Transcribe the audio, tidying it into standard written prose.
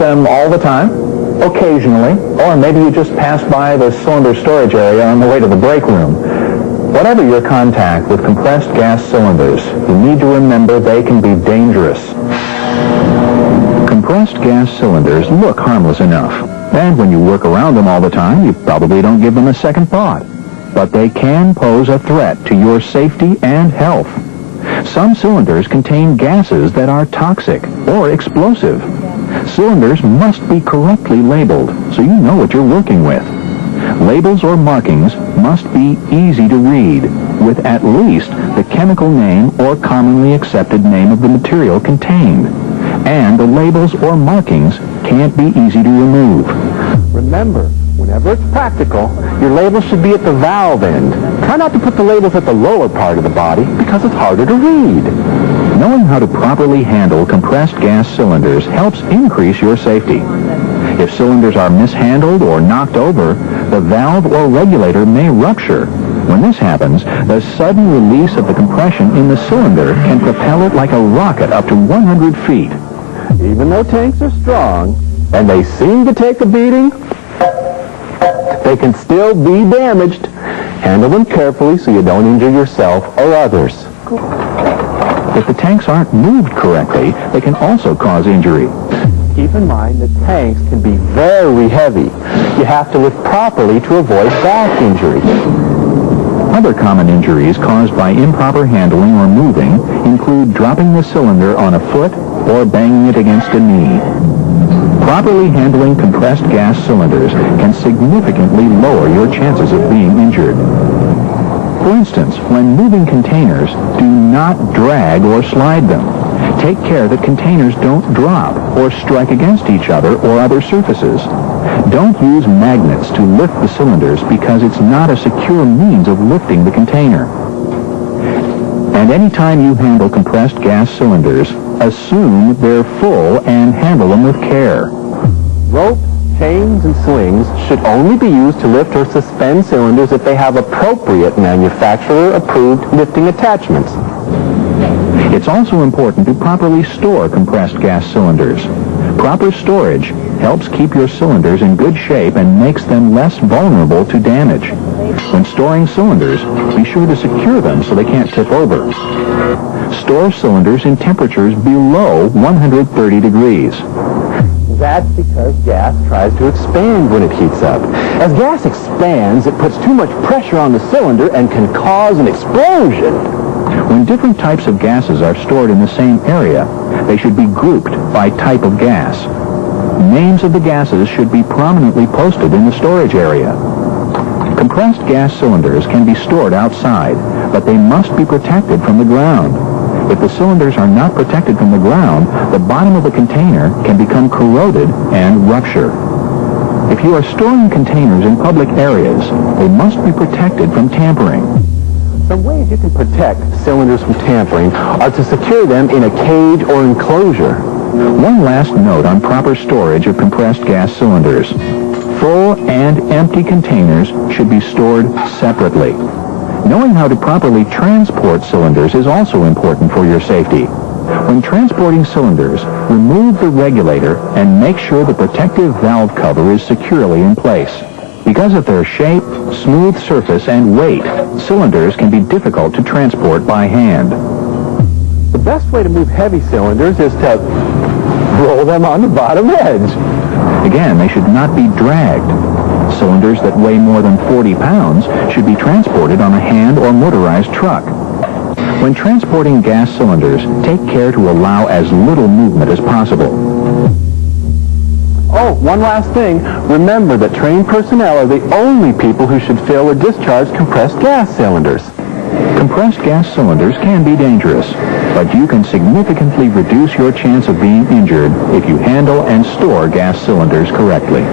them all the time? Occasionally. Or maybe you just pass by the cylinder storage area on the way to the break room. Whatever your contact with compressed gas cylinders, you need to remember they can be dangerous. Compressed gas cylinders look harmless enough, and when you work around them all the time, you probably don't give them a second thought. But they can pose a threat to your safety and health. Some cylinders contain gases that are toxic or explosive. Cylinders must be correctly labeled so you know what you're working with. Labels or markings must be easy to read, with at least the chemical name or commonly accepted name of the material contained. And the labels or markings can't be easy to remove. Remember, whenever it's practical, your label should be at the valve end. Try not to put the labels at the lower part of the body because it's harder to read. Knowing how to properly handle compressed gas cylinders helps increase your safety. If cylinders are mishandled or knocked over, the valve or regulator may rupture. When this happens, the sudden release of the compression in the cylinder can propel it like a rocket up to 100 feet. Even though tanks are strong, and they seem to take a beating, they can still be damaged. Handle them carefully so you don't injure yourself or others. If the tanks aren't moved correctly, they can also cause injury. Keep in mind that tanks can be very heavy. You have to lift properly to avoid back injury. Other common injuries caused by improper handling or moving include dropping the cylinder on a foot or banging it against a knee. Properly handling compressed gas cylinders can significantly lower your chances of being injured. For instance, when moving containers, do not drag or slide them. Take care that containers don't drop or strike against each other or other surfaces. Don't use magnets to lift the cylinders because it's not a secure means of lifting the container. And anytime you handle compressed gas cylinders, assume they're full and handle them with care. Rope, chains, and slings should only be used to lift or suspend cylinders if they have appropriate manufacturer-approved lifting attachments. It's also important to properly store compressed gas cylinders. Proper storage helps keep your cylinders in good shape and makes them less vulnerable to damage. When storing cylinders, be sure to secure them so they can't tip over. Store cylinders in temperatures below 130 degrees. That's because gas tries to expand when it heats up. As gas expands, it puts too much pressure on the cylinder and can cause an explosion. When different types of gases are stored in the same area, they should be grouped by type of gas. Names of the gases should be prominently posted in the storage area. Compressed gas cylinders can be stored outside, but they must be protected from the ground. If the cylinders are not protected from the ground, the bottom of the container can become corroded and rupture. If you are storing containers in public areas, they must be protected from tampering. Some ways you can protect cylinders from tampering are to secure them in a cage or enclosure. One last note on proper storage of compressed gas cylinders. Full and empty containers should be stored separately. Knowing how to properly transport cylinders is also important for your safety. When transporting cylinders, remove the regulator and make sure the protective valve cover is securely in place. Because of their shape, smooth surface, and weight, cylinders can be difficult to transport by hand. The best way to move heavy cylinders is to roll them on the bottom edge. Again, they should not be dragged. Cylinders that weigh more than 40 pounds should be transported on a hand or motorized truck. When transporting gas cylinders, take care to allow as little movement as possible. Oh, one last thing. Remember that trained personnel are the only people who should fill or discharge compressed gas cylinders. Compressed gas cylinders can be dangerous, but you can significantly reduce your chance of being injured if you handle and store gas cylinders correctly.